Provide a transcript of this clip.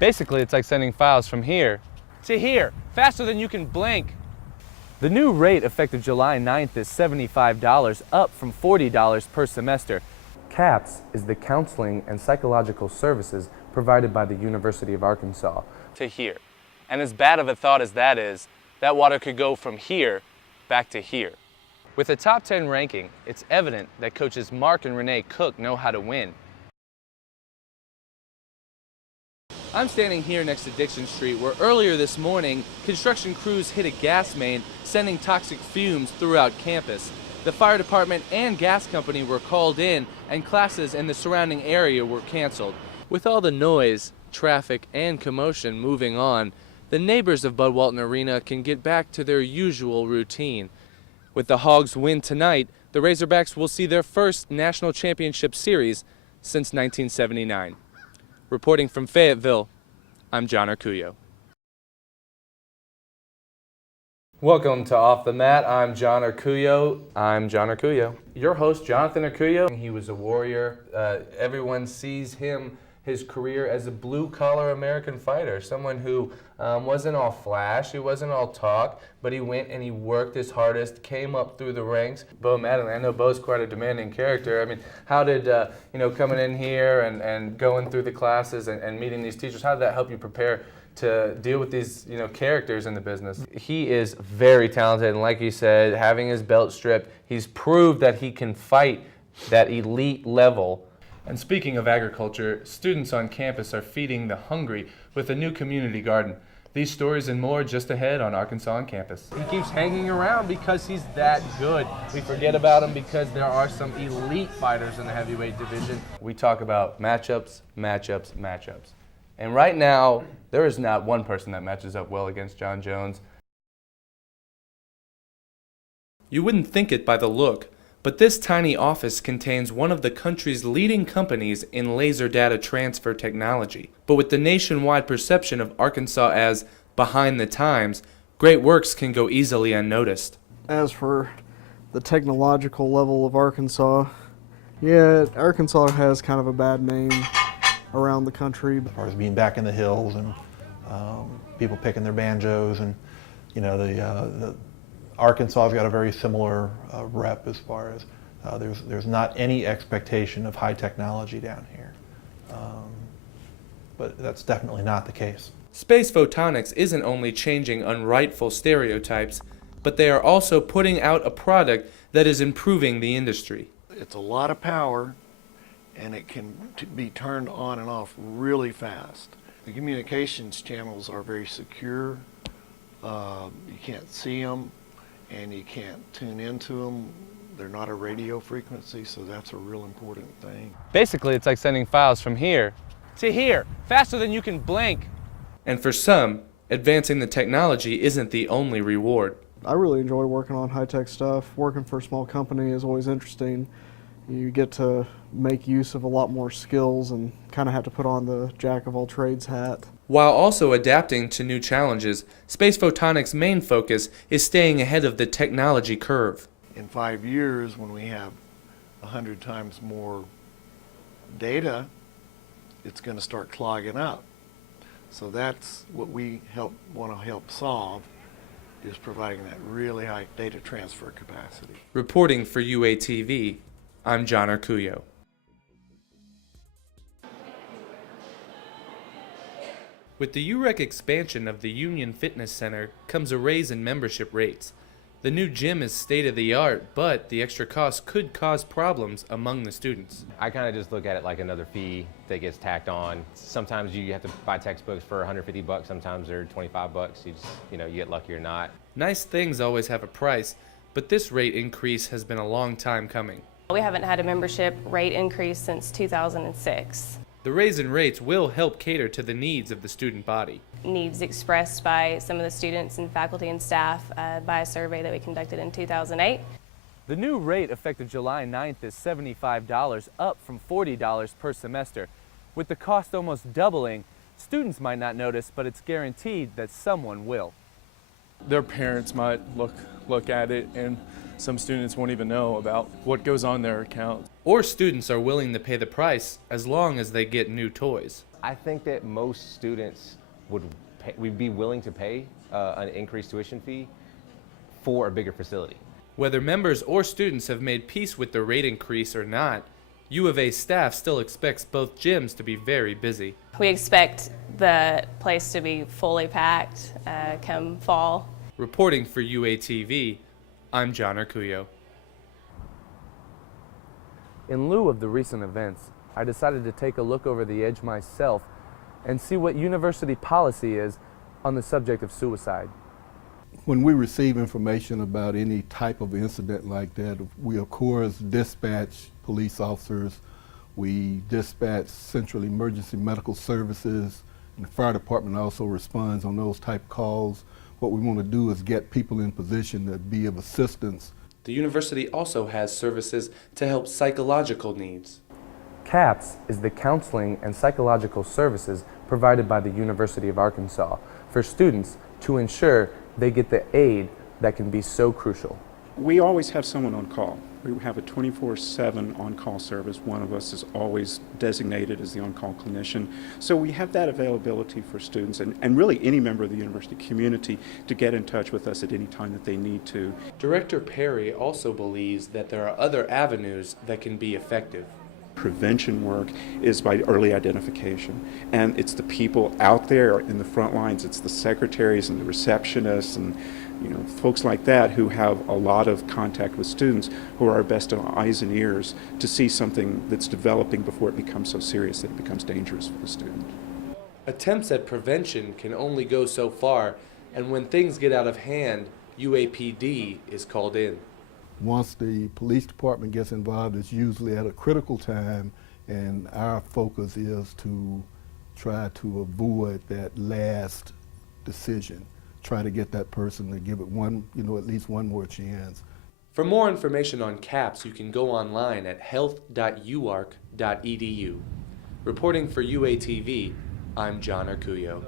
Basically, it's like sending files from here to here, faster than you can blink. The new rate effective July 9th is $75, up from $40 per semester. CAPS is the counseling and psychological services provided by the University of Arkansas. To here. And as bad of a thought as that is, that water could go from here back to here. With a top 10 ranking, it's evident that coaches Mark and Renee Cook know how to win. I'm standing here next to Dixon Street, where earlier this morning, construction crews hit a gas main, sending toxic fumes throughout campus. The fire department and gas company were called in, and classes in the surrounding area were canceled. With all the noise, traffic, and commotion moving on, the neighbors of Bud Walton Arena can get back to their usual routine. With the Hogs win tonight, the Razorbacks will see their first national championship series since 1979. Reporting from Fayetteville, I'm John Arcuyo. Welcome to Off the Mat. I'm John Arcuyo. Your host, Jonathan Arcuyo. He was a warrior. Everyone sees his career as a blue-collar American fighter, someone who wasn't all flash, he wasn't all talk, but he went and he worked his hardest, came up through the ranks. Bo Madden, I know Bo's quite a demanding character. I mean, how did, coming in here and going through the classes and meeting these teachers, how did that help you prepare to deal with these, characters in the business? He is very talented, and like you said, having his belt stripped, he's proved that he can fight that elite level. And speaking of agriculture, students on campus are feeding the hungry with a new community garden. These stories and more just ahead on Arkansas on Campus. He keeps hanging around because he's that good. We forget about him because there are some elite fighters in the heavyweight division. We talk about matchups. And right now, there is not one person that matches up well against John Jones. You wouldn't think it by the look, but this tiny office contains one of the country's leading companies in laser data transfer technology. But with the nationwide perception of Arkansas as behind the times, great works can go easily unnoticed. As for the technological level of Arkansas, yeah, Arkansas has kind of a bad name around the country. As far as being back in the hills and people picking their banjos, and the Arkansas's got a very similar rep as far as there's not any expectation of high technology down here, but that's definitely not the case. Space Photonics isn't only changing unrightful stereotypes, but they are also putting out a product that is improving the industry. It's a lot of power, and it can be turned on and off really fast. The communications channels are very secure. You can't see them, and you can't tune into them. They're not a radio frequency, so that's a real important thing. Basically, it's like sending files from here to here, faster than you can blink. And for some, advancing the technology isn't the only reward. I really enjoy working on high-tech stuff. Working for a small company is always interesting. You get to make use of a lot more skills and kind of have to put on the jack-of-all-trades hat. While also adapting to new challenges, Space Photonics' main focus is staying ahead of the technology curve. In 5 years, when we have 100 times more data, it's going to start clogging up. So that's what we want to help solve, is providing that really high data transfer capacity. Reporting for UATV, I'm John Arcuyo. With the UREC expansion of the Union Fitness Center comes a raise in membership rates. The new gym is state-of-the-art, but the extra cost could cause problems among the students. I kind of just look at it like another fee that gets tacked on. Sometimes you have to buy textbooks for $150, sometimes they're $25. You just, you get lucky or not. Nice things always have a price, but this rate increase has been a long time coming. We haven't had a membership rate increase since 2006. The raise in rates will help cater to the needs of the student body. Needs expressed by some of the students and faculty and staff by a survey that we conducted in 2008. The new rate effective July 9th is $75, up from $40 per semester. With the cost almost doubling, students might not notice, but it's guaranteed that someone will. Their parents might look at it, and some students won't even know about what goes on their account. Or students are willing to pay the price as long as they get new toys. I think that most students would be willing to pay an increased tuition fee for a bigger facility. Whether members or students have made peace with the rate increase or not, U of A staff still expects both gyms to be very busy. We expect the place to be fully packed come fall. Reporting for UATV, I'm John Arcuyo. In lieu of the recent events, I decided to take a look over the edge myself and see what university policy is on the subject of suicide. When we receive information about any type of incident like that, we of course dispatch police officers, we dispatch Central Emergency Medical Services, and the fire department also responds on those type of calls. What we want to do is get people in position to be of assistance. The university also has services to help psychological needs. CAPS is the counseling and psychological services provided by the University of Arkansas for students to ensure they get the aid that can be so crucial. We always have someone on call. We have a 24/7 on-call service. One of us is always designated as the on-call clinician. So we have that availability for students and really any member of the university community to get in touch with us at any time that they need to. Director Perry also believes that there are other avenues that can be effective. Prevention work is by early identification, and it's the people out there in the front lines. It's the secretaries and the receptionists and folks like that who have a lot of contact with students, who are our best eyes and ears to see something that's developing before it becomes so serious that it becomes dangerous for the student. Attempts at prevention can only go so far, and when things get out of hand, UAPD is called in. Once the police department gets involved, it's usually at a critical time, and our focus is to try to avoid that last decision. Try to get that person to give it at least one more chance. For more information on CAPS, you can go online at health.uark.edu. Reporting for UATV, I'm John Arcuyo.